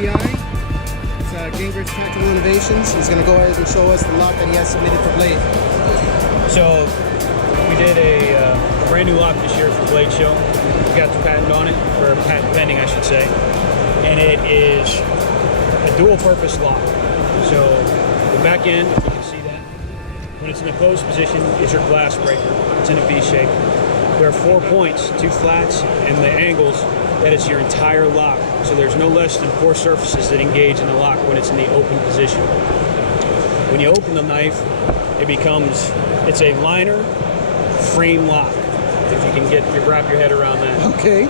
TI. It's Gingrich Tactical Innovations. He's going to go ahead and show us the lock that he has submitted for Blade. So we did a brand new lock this year for Blade Show. We got the patent on it, or patent pending, I should say. And it is a dual-purpose lock. So the back end, if you can see that, when it's in a closed position, is your glass breaker. It's in a V shape. There are 4 points, 2 flats, and the angles. That is your entire lock. So there's no less than 4 surfaces that engage in the lock when it's in the open position. When you open the knife, it's a liner frame lock, if you can wrap your head around that. Okay.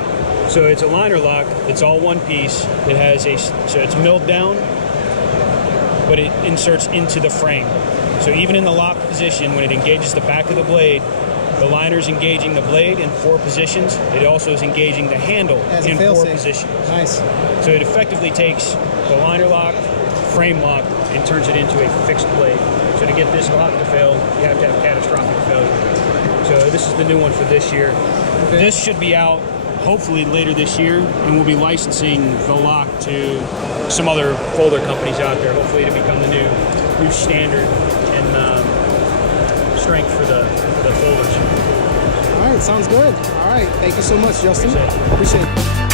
So it's a liner lock. It's all one piece. It has so it's milled down, but it inserts into the frame. So even in the lock position, when it engages the back of the blade, the liner's engaging the blade in 4 positions. It also is engaging the handle in 4 positions. Nice. So it effectively takes the liner lock, frame lock, and turns it into a fixed blade. So to get this lock to fail, you have to have catastrophic failure. So this is the new one for this year. Okay. This should be out hopefully later this year, and we'll be licensing the lock to some other folder companies out there, hopefully to become the new standard and strength for the folders. All right, sounds good. All right, thank you so much, Justin. Appreciate it.